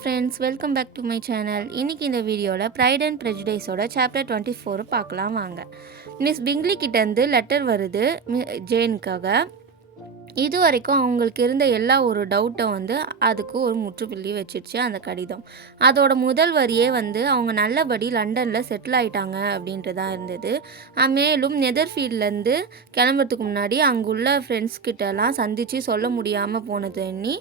Friends, welcome back to my channel. இன்றைக்கி இந்த வீடியோவில் ப்ரைட் அண்ட் ப்ரெஜுடைஸோட சாப்டர் 24 பார்க்கலாம் வாங்க. மிஸ் பிங்லி கிட்டேருந்து லெட்டர் வருது ஜேனுக்காக. இது வரைக்கும் அவங்களுக்கு இருந்த எல்லா ஒரு டவுட்டை அதுக்கு ஒரு முற்றுப்புள்ளி வச்சிருச்சு அந்த கடிதம். அதோட முதல் வரியே அவங்க நல்லபடி லண்டனில் செட்டில் ஆகிட்டாங்க அப்படின்றதான் இருந்தது. மேலும் நெதர்ஃபீல்ட்லேருந்து கிளம்புறதுக்கு முன்னாடி அங்குள்ள ஃப்ரெண்ட்ஸ் கிட்டலாம் சந்தித்து சொல்ல முடியாமல் போனது எண்ணி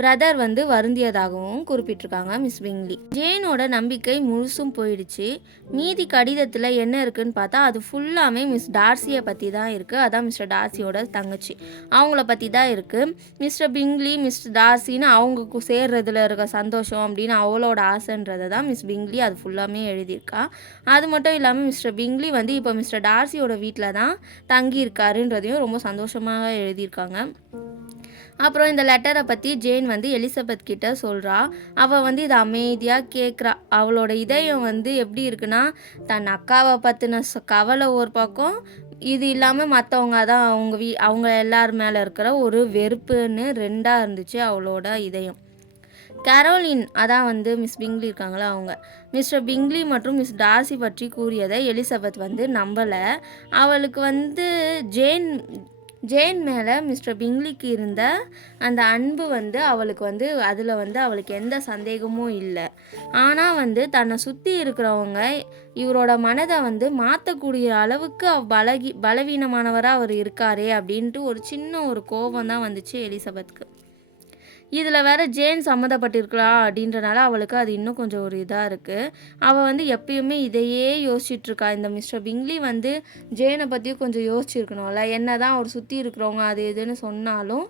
பிரதர் வருந்தியதாகவும் குறிப்பிட்டிருக்காங்க மிஸ் பிங்லி. ஜேனோட நம்பிக்கை முழுசும் போயிடுச்சு. மீதி கடிதத்தில் என்ன இருக்குன்னு பார்த்தா அது ஃபுல்லாமே மிஸ் டார்சியை பற்றி தான் இருக்குது. அதான் மிஸ்டர் டார்சியோட தங்கச்சி, அவங்கள பற்றி தான் இருக்குது. மிஸ்டர் பிங்லி மிஸ்டர் டார்சின்னு அவங்க சேர்றதுல இருக்க சந்தோஷம் அப்படின்னு அவளோட ஆசைன்றதை தான் மிஸ் பிங்லி அது ஃபுல்லாமே எழுதியிருக்கா. அது மட்டும் இல்லாமல் மிஸ்டர் பிங்லி இப்போ மிஸ்டர் டார்சியோட வீட்டில் தான் தங்கியிருக்காருன்றதையும் ரொம்ப சந்தோஷமாக எழுதியிருக்காங்க. அப்புறம் இந்த லெட்டரை பற்றி ஜேன் எலிசபெத் கிட்ட சொல்கிறா. அவள் இதை அமைதியாக கேட்குறா. அவளோட இதயம் எப்படி இருக்குன்னா, தன் அக்காவை பற்றின கவலை ஒரு பக்கம், இது இல்லாமல் மற்றவங்க தான் அவங்க எல்லார் மேலே இருக்கிற ஒரு வெறுப்புன்னு ரெண்டாக இருந்துச்சு அவளோட இதயம். கேரோலின் அதான் மிஸ் பிங்லி இருக்காங்களா, அவங்க மிஸ்டர் பிங்லி மற்றும் மிஸ் டார்சி பற்றி கூறியதை எலிசபெத் நம்பலை. அவளுக்கு ஜேன் மேலே மிஸ்டர் பிங்லிக்கு இருந்த அந்த அன்பு அவளுக்கு அதில் அவளுக்கு எந்த சந்தேகமும் இல்லை. ஆனால் தன்னை சுற்றி இருக்கிறவங்க இவரோட மனதை மாற்றக்கூடிய அளவுக்கு பலவீனமானவராக அவர் இருக்காரே அப்படின்ட்டு ஒரு சின்ன ஒரு கோபம் தான் வந்துச்சு எலிசபெத்துக்கு. இதில் வேறு ஜேன் சம்மந்தப்பட்டிருக்கா அப்படின்றனால அவளுக்கு அது இன்னும் கொஞ்சம் ஒரு இதாக இருக்குது. அவள் எப்பயுமே இதையே யோசிச்சுட்ருக்கா. இந்த மிஸ்டர் பிங்லி ஜேனை பற்றியும் கொஞ்சம் யோசிச்சுருக்கணும்ல. என்ன தான் அவர் சுற்றி இருக்கிறவங்க அது இதுன்னு சொன்னாலும்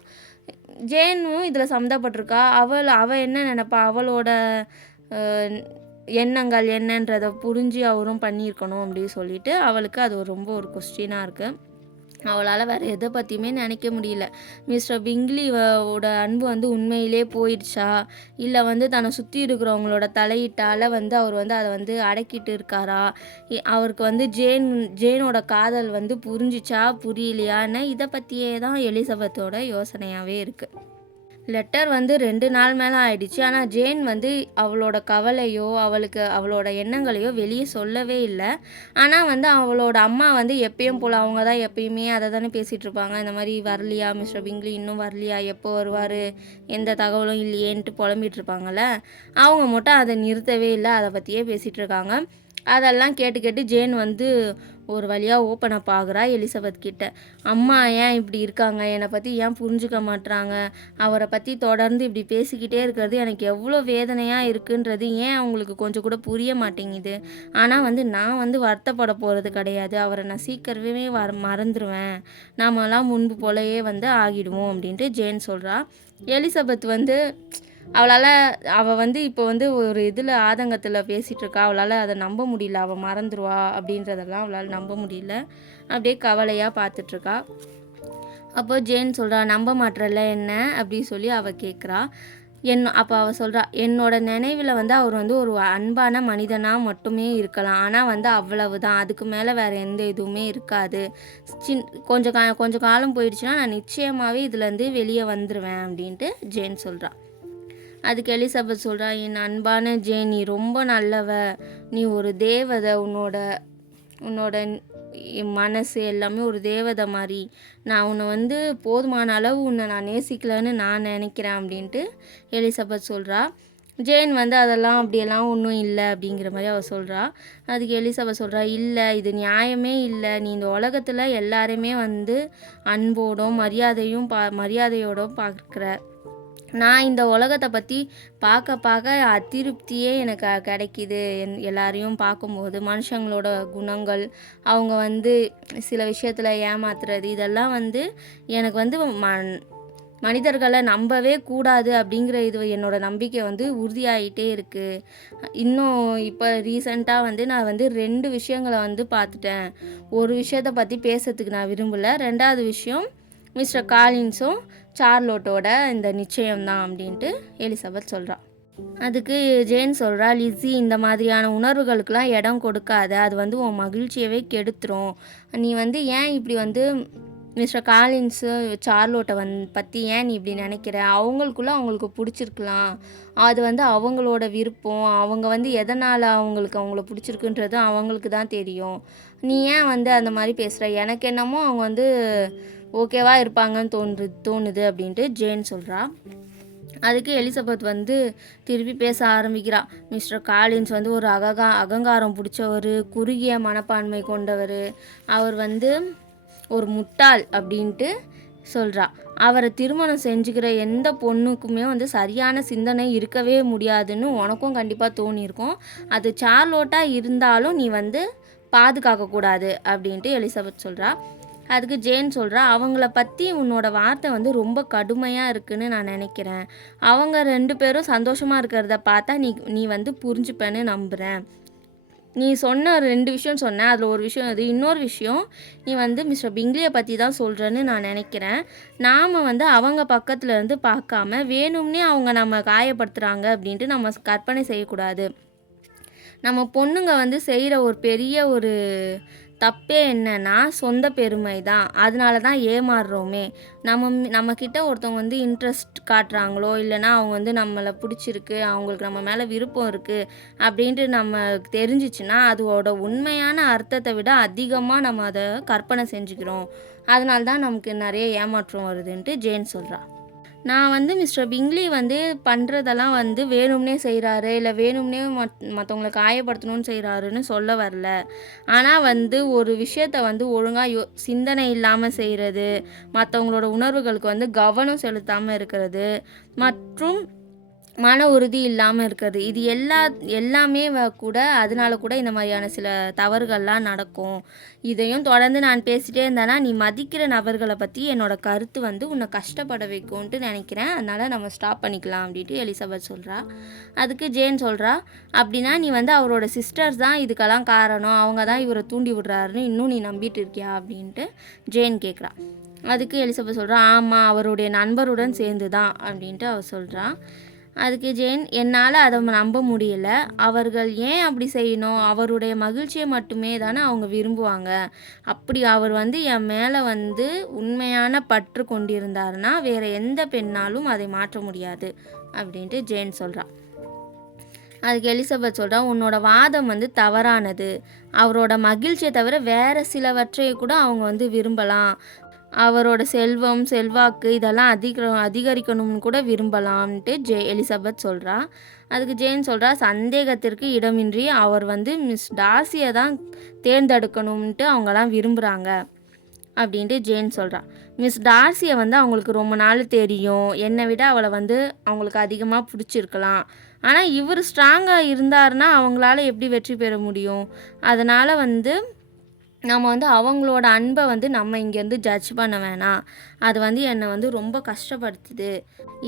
ஜேனும் இதில் சம்மந்தப்பட்டிருக்கா. அவள் என்ன நினைப்பா, அவளோட எண்ணங்கள் என்னன்றதை புரிஞ்சு அவரும் பண்ணியிருக்கணும் அப்படின்னு சொல்லிட்டு அவளுக்கு அது ரொம்ப ஒரு கொஸ்டினாக இருக்குது. அவளால் வேறு எதை பற்றியுமே நினைக்க முடியல. மிஸ்டர் பிங்லியோட அன்பு உண்மையிலே போயிடுச்சா, இல்லை தன்னை சுற்றி இருக்கிறவங்களோட தலையீட்டால் அவர் அதை அடக்கிட்டு இருக்காரா, அவருக்கு ஜேனோட காதல் புரிஞ்சிச்சா புரியலையான்னு இதை பற்றியே தான் எலிசபெத்தோட யோசனையாகவே இருக்குது. லெட்டர் 2 நாள் மேலே ஆயிடுச்சு. ஆனால் ஜேன் அவளோட கவலையோ அவளோட எண்ணங்களையோ வெளியே சொல்லவே இல்லை. ஆனால் அவளோட அம்மா எப்பயும் போல் அவங்க தான் எப்பயுமே அதை தானே பேசிகிட்டு இருப்பாங்க. இந்த மாதிரி வரலையா மிஸ்டர் பிங்லி, இன்னும் வரலையா, எப்போ வருவார், எந்த தகவலும் இல்லையேன்ட்டு புலம்பிகிட்டு இருப்பாங்கள்ல. அவங்க மட்டும் அதை நிறுத்தவே இல்லை, அதை பற்றியே பேசிகிட்டு இருக்காங்க. அதெல்லாம் கேட்டு ஜேன் ஒரு வழியாக ஓப்பன் அப் ஆகுறா எலிசபெத் கிட்ட. அம்மா ஏன் இப்படி இருக்காங்க, என்னை பற்றி ஏன் புரிஞ்சுக்க மாட்டுறாங்க, அவரை பற்றி தொடர்ந்து இப்படி பேசிக்கிட்டே இருக்கிறது எனக்கு எவ்வளோ வேதனையாக இருக்குன்றது ஏன் அவங்களுக்கு கொஞ்சம் கூட புரிய மாட்டேங்குது. ஆனால் நான் வருத்தப்பட போகிறது கிடையாது, அவரை நான் சீக்கிரமே மறந்துடுவேன், நாமெல்லாம் முன்பு போலயே ஆகிடுவோம் அப்படின்ட்டு ஜேன் சொல்கிறா. எலிசபெத் அவள் இப்போ ஒரு இதில் ஆதங்கத்தில் பேசிகிட்டு இருக்கா. அவளால் அதை நம்ப முடியல, அவள் மறந்துடுவா அப்படின்றதெல்லாம் அவளால் நம்ப முடியல. அப்படியே கவலையாக பார்த்துட்ருக்கா. அப்போ ஜேன் சொல்கிறா, நம்ப மாட்டல என்ன அப்படின்னு சொல்லி அவள் கேட்குறா. அப்போ அவள் சொல்கிறா, என்னோட நினைவில் அவர் ஒரு அன்பான மனிதனாக மட்டுமே இருக்கலாம், ஆனால் அவ்வளவு தான், அதுக்கு மேலே வேறு எந்த இதுவுமே இருக்காது. கொஞ்சம் காலம் போயிடுச்சுன்னா நான் நிச்சயமாகவே இதுலேருந்து வெளியே வந்துடுவேன் அப்படின்ட்டு ஜேன் சொல்கிறா. அதுக்கு எலிசபெத் சொல்கிறா, என் அன்பான ஜேன், நீ ரொம்ப நல்லவ, நீ ஒரு தேவதை, உன்னோட மனசு எல்லாமே ஒரு தேவதை மாதிரி, நான் உன்னை போதுமான அளவு உன்னை நான் நேசிக்கலன்னு நான் நினைக்கிறேன் அப்படின்ட்டு எலிசபெத் சொல்கிறா. ஜேன் அதெல்லாம் அப்படியெல்லாம் ஒன்றும் இல்லை அப்படிங்கிற மாதிரி அவள் சொல்கிறா. அதுக்கு எலிசபெத் சொல்கிறா, இல்லை, இது நியாயமே இல்லை, நீ இந்த உலகத்தில் எல்லாருமே அன்போடும் மரியாதையோடும் பார்க்குற, நான் இந்த உலகத்தை பற்றி பார்க்க அதிருப்தியே எனக்கு கிடைக்கிது. எல்லாரையும் பார்க்கும்போது மனுஷங்களோட குணங்கள், அவங்க சில விஷயத்தில் ஏமாத்துறது, இதெல்லாம் எனக்கு மனிதர்களை நம்பவே கூடாது அப்படிங்கிற இது என்னோட நம்பிக்கை உறுதியாகிட்டே இருக்குது. இன்னும் இப்போ ரீசெண்டாக நான் 2 விஷயங்களை பார்த்துட்டேன். ஒரு விஷயத்தை பற்றி பேசுறதுக்கு நான் விரும்பலை. 2வது விஷயம் மிஸ்டர் காலின்ஸும் சார்லோட்டோட இந்த நிச்சயம்தான் அப்படின்ட்டு எலிசபெத் சொல்கிறா. அதுக்கு ஜேன் சொல்கிறா, லிஸி, இந்த மாதிரியான உணர்வுகளுக்கெல்லாம் இடம் கொடுக்காத, அது உன் மகிழ்ச்சியவே கெடுத்துரும். நீ ஏன் இப்படி மிஸ்டர் காலின்ஸு சார்லோட்டை பற்றி ஏன் நீ இப்படி நினைக்கிற, அவங்களுக்கு பிடிச்சிருக்கலாம், அது வந்து அவங்களோட விருப்பம், அவங்க வந்து எதனால் அவங்கள பிடிச்சிருக்குன்றது அவங்களுக்கு தான் தெரியும், நீ ஏன் வந்து அந்த மாதிரி பேசுகிற, எனக்கு என்னமோ அவங்க வந்து ஓகேவா இருப்பாங்கன்னு தோணுது அப்படின்ட்டு ஜேன் சொல்கிறா. அதுக்கு எலிசபெத் வந்து திருப்பி பேச ஆரம்பிக்கிறா. மிஸ்டர் காலின்ஸ் வந்து ஒரு அகங்காரம் பிடிச்சவர், குறுகிய மனப்பான்மை கொண்டவர், அவர் வந்து ஒரு முட்டாள் அப்படின்ட்டு சொல்கிறா. அவரை திருமணம் செஞ்சுக்கிற எந்த பொண்ணுக்குமே வந்து சரியான சிந்தனை இருக்கவே முடியாதுன்னு உனக்கும் கண்டிப்பாக தோணியிருக்கும். அது சார்லோட்டாக இருந்தாலும் நீ வந்து பாதுகாக்கக்கூடாது அப்படின்ட்டு எலிசபெத் சொல்கிறா. அதுக்கு ஜேன் சொல்கிறா, அவங்கள பற்றி உன்னோட வார்த்தை வந்து ரொம்ப கடுமையாக இருக்குன்னு நான் நினைக்கிறேன். அவங்க 2 பேரும் சந்தோஷமாக இருக்கிறத பார்த்தா நீ வந்து புரிஞ்சுப்பேன்னு நம்புகிறேன். நீ சொன்ன 2 விஷயம் சொன்ன, அதில் ஒரு விஷயம் அது, இன்னொரு விஷயம் நீ வந்து மிஸ்டர் பிங்லியை பற்றி தான் சொல்கிறேன்னு நான் நினைக்கிறேன். நாம் வந்து அவங்க பக்கத்தில் இருந்து பார்க்காம வேணும்னே அவங்க நம்ம காயப்படுத்துகிறாங்க அப்படின்ட்டு நம்ம கற்பனை செய்யக்கூடாது. நம்ம பொண்ணுங்க வந்து செய்கிற ஒரு பெரிய ஒரு தப்பே என்னன்னா சொந்த பெருமை தான். அதனால தான் ஏமாறுறோமே. நம்மக்கிட்ட ஒருத்தவங்க வந்து இன்ட்ரெஸ்ட் காட்டுறாங்களோ, இல்லைனா அவங்க வந்து நம்மளை பிடிச்சிருக்கு, அவங்களுக்கு நம்ம மேலே விருப்பம் இருக்குது அப்படின்ட்டு நம்ம தெரிஞ்சிச்சுன்னா அதோட உண்மையான அர்த்தத்தை விட அதிகமாக நம்ம அதை கற்பனை செஞ்சுக்கிறோம். அதனால தான் நமக்கு நிறைய ஏமாற்றம் வருதுன்ட்டு ஜேன் சொல்கிறா. நான் வந்து மிஸ்டர் பிங்லி வந்து பண்ணுறதெல்லாம் வந்து வேணும்னே செய்கிறாரு, இல்லை வேணும்னே மற்றவங்களை காயப்படுத்தணும்னு செய்கிறாருன்னு சொல்ல வரல. ஆனால் வந்து ஒரு விஷயத்த வந்து ஒழுங்காக சிந்தனை இல்லாமல் செய்கிறது, மற்றவங்களோட உணர்வுகளுக்கு வந்து கவனம் செலுத்தாமல் இருக்கிறது, மற்றும் மன உறுதி இல்லாமல் இருக்கிறது, இது எல்லாமே கூட அதனால கூட இந்த மாதிரியான சில தவறுகள்லாம் நடக்கும். இதையும் தொடர்ந்து நான் பேசிகிட்டே இருந்தேன்னா நீ மதிக்கிற நபர்களை பற்றி என்னோட கருத்து வந்து உன்னை கஷ்டப்பட வைக்கும்ன்ட்டு நினைக்கிறேன், அதனால் நம்ம ஸ்டாப் பண்ணிக்கலாம் அப்படின்ட்டு எலிசபெத் சொல்கிறா. அதுக்கு ஜேன் சொல்கிறா, அப்படின்னா நீ வந்து அவரோட சிஸ்டர்ஸ் தான் இதுக்கெல்லாம் காரணம், அவங்க தான் இவரை தூண்டி விடுறாருன்னு இன்னும் நீ நம்பிட்டு இருக்கியா அப்படின்ட்டு ஜேன் கேட்குறா. அதுக்கு எலிசபெத் சொல்கிறா, ஆமாம், அவருடைய நண்பருடன் சேர்ந்து தான் அப்படின்ட்டு அவள் சொல்கிறா. அதுக்கு ஜேன், என்னால் அதை நம்ப முடியல, அவர்கள் ஏன் அப்படி செய்யணும், அவருடைய மகிழ்ச்சியை மட்டுமே தானே அவங்க விரும்புவாங்க, அப்படி அவர் வந்து என் மேலே வந்து உண்மையான பற்று கொண்டிருந்தாருன்னா வேறு எந்த பெண்ணாலும் அதை மாற்ற முடியாது அப்படின்ட்டு ஜேன் சொல்கிறா. அதுக்கு எலிசபெத் சொல்கிறா, உன்னோட வாதம் வந்து தவறானது, அவரோட மகிழ்ச்சியை தவிர வேறு சிலவற்றை கூட அவங்க வந்து விரும்பலாம், அவரோட செல்வம் செல்வாக்கு இதெல்லாம் அதிகரிக்கணும்னு கூட விரும்பலான்ட்டு எலிசபெத் சொல்கிறா. அதுக்கு ஜேன் சொல்கிறா, சந்தேகத்திற்கு இடமின்றி அவர் வந்து மிஸ் டார்சியை தான் தேர்ந்தெடுக்கணும்ன்ட்டு அவங்களாம் விரும்புகிறாங்க அப்படின்ட்டு ஜேன் சொல்கிறா. மிஸ் டார்சியை வந்து அவங்களுக்கு ரொம்ப நாள் தெரியும், என்னை விட அவளை வந்து அவங்களுக்கு அதிகமாக பிடிச்சிருக்கலாம், ஆனால் இவர் ஸ்ட்ராங்காக இருந்தாருன்னா அவங்களால எப்படி வெற்றி பெற முடியும், அதனால் வந்து நம்ம வந்து அவங்களோட அன்பை வந்து நம்ம இங்கேருந்து ஜட்ஜ் பண்ண வேணாம், அது வந்து என்னை வந்து ரொம்ப கஷ்டப்படுத்துது,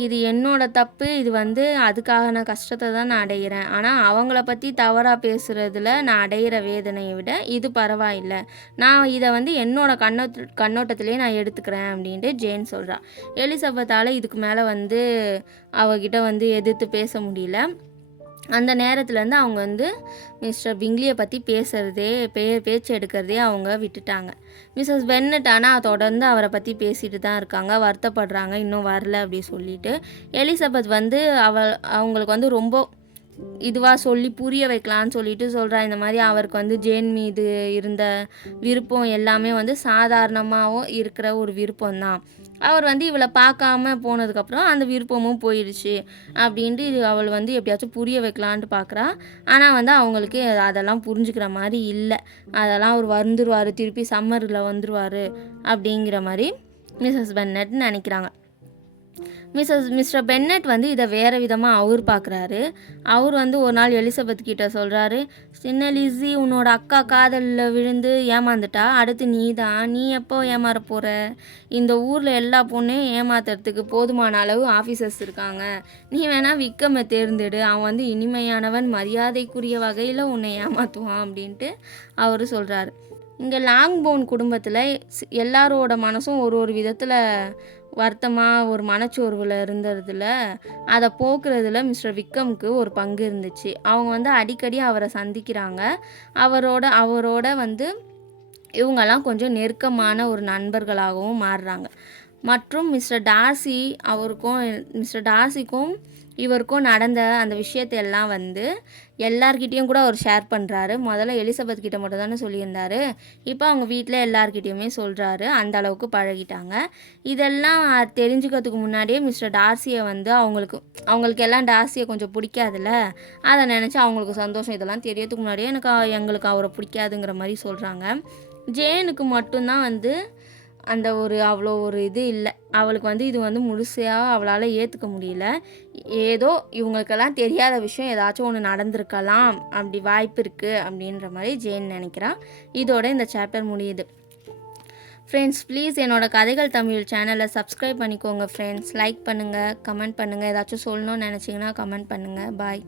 இது என்னோட தப்பு, இது வந்து அதுக்காக நான் கஷ்டத்தை தான் நான் அடைகிறேன், ஆனால் அவங்கள பற்றி தவறாக பேசுகிறதுல நான் அடைகிற வேதனையை விட இது பரவாயில்லை, நான் இதை வந்து என்னோட கண்ணோட்டத்திலே நான் எடுத்துக்கிறேன் அப்படின்ட்டு ஜேன் சொல்கிறா. எலிசபெத்தால் இதுக்கு மேலே வந்து அவகிட்ட வந்து எதிர்த்து பேச முடியல. அந்த நேரத்துலேருந்து அவங்க வந்து மிஸ்டர் பிங்லியை பற்றி பேசுகிறதே பேச்சு எடுக்கிறதே அவங்க விட்டுட்டாங்க. மிஸ்ஸஸ் பென்னட் ஆனால் தொடர்ந்து அவரை பற்றி பேசிட்டு தான் இருக்காங்க, வருத்தப்படுறாங்க இன்னும் வரல அப்படி சொல்லிட்டு. எலிசபெத் வந்து அவங்களுக்கு வந்து ரொம்ப இதுவாக சொல்லி புரிய வைக்கலான்னு சொல்லிட்டு சொல்கிறா, இந்த மாதிரி அவருக்கு வந்து ஜேன் மீது இருந்த விருப்பம் எல்லாமே வந்து சாதாரணமாகவும் இருக்கிற ஒரு விருப்பம்தான், அவர் வந்து இவளை பார்க்காம போனதுக்கப்புறம் அந்த விருப்பமும் போயிடுச்சு அப்படின்ட்டு அவள் வந்து எப்படியாச்சும் புரிய வைக்கலான்ட்டு பார்க்குறா. ஆனால் வந்து அவங்களுக்கு அதெல்லாம் புரிஞ்சுக்கிற மாதிரி இல்லை, அதெல்லாம் அவர் வந்துடுவார், திருப்பி சம்மரில் வந்துடுவார் அப்படிங்கிற மாதிரி மிஸ்ஸஸ் பென்னட் நினைக்கிறாங்க. மிஸ்டர் பென்னட் வந்து இதை வேறு விதமாக அவர் பார்க்குறாரு. அவர் வந்து ஒரு நாள் எலிசபெத் கிட்ட சொல்கிறாரு, சின்ன லிஸி உன்னோட அக்கா காதலில் விழுந்து ஏமாந்துட்டா, அடுத்து நீ எப்போ ஏமாற போகிற, இந்த ஊரில் எல்லா பொண்ணையும் ஏமாத்துறதுக்கு போதுமான அளவு ஆஃபீஸர்ஸ் இருக்காங்க, நீ வேணால் விக்கமை தேர்ந்தெடு, அவன் வந்து இனிமையானவன், மரியாதைக்குரிய வகையில் உன்னை ஏமாற்றுவான் அப்படின்ட்டு அவர் சொல்கிறாரு. இங்கே லாங்போன் குடும்பத்தில் எல்லாரோட மனசும் ஒரு விதத்தில் வருத்தமாக ஒரு மனச்சோர்வில் இருந்ததில் அதை போக்குறதுல மிஸ்டர் விக்கமுக்கு ஒரு பங்கு இருந்துச்சு. அவங்க வந்து அடிக்கடி அவரை சந்திக்கிறாங்க, அவரோட வந்து இவங்கெல்லாம் கொஞ்சம் நெருக்கமான ஒரு நண்பர்களாகவும் மாறுறாங்க. மற்றும் மிஸ்டர் டார்சிக்கும் இவருக்கும் நடந்த அந்த விஷயத்தை எல்லாம் வந்து எல்லார்கிட்டேயும் கூட அவர் ஷேர் பண்ணுறாரு. முதல்ல எலிசபெத் கிட்ட மட்டும் தானே சொல்லியிருந்தாரு. இப்போ அவங்க வீட்டில் எல்லார்கிட்டேயுமே சொல்கிறாரு. அந்த அளவுக்கு பழகிட்டாங்க. இதெல்லாம் தெரிஞ்சுக்கிறதுக்கு முன்னாடியே மிஸ்டர் டார்சியை வந்து அவங்களுக்கு எல்லாம் டார்சியை கொஞ்சம் பிடிக்காதுல்ல, அதை நினச்சி அவங்களுக்கு சந்தோஷம். இதெல்லாம் தெரியறதுக்கு முன்னாடியே எங்களுக்கு அவரை பிடிக்காதுங்கிற மாதிரி சொல்கிறாங்க. ஜேனுக்கு மட்டும்தான் வந்து அந்த அவ்வளோ ஒரு இது இல்லை. அவளுக்கு வந்து இது வந்து முழுசையாக அவளால் ஏற்றுக்க முடியல. ஏதோ இவங்களுக்கெல்லாம் தெரியாத விஷயம் ஏதாச்சும் ஒன்று நடந்திருக்கலாம், அப்படி வாய்ப்பு இருக்குது அப்படின்ற மாதிரி ஜேன் நினைக்கிறா. இதோட இந்த சாப்டர் முடியுது. ஃப்ரெண்ட்ஸ், ப்ளீஸ் என்னோடய கதைகள் தமிழ் சேனலை சப்ஸ்கிரைப் பண்ணிக்கோங்க ஃப்ரெண்ட்ஸ். லைக் பண்ணுங்கள், கமெண்ட் பண்ணுங்கள். ஏதாச்சும் சொல்லணும்னு நினச்சிங்கன்னா கமெண்ட் பண்ணுங்கள். பாய்.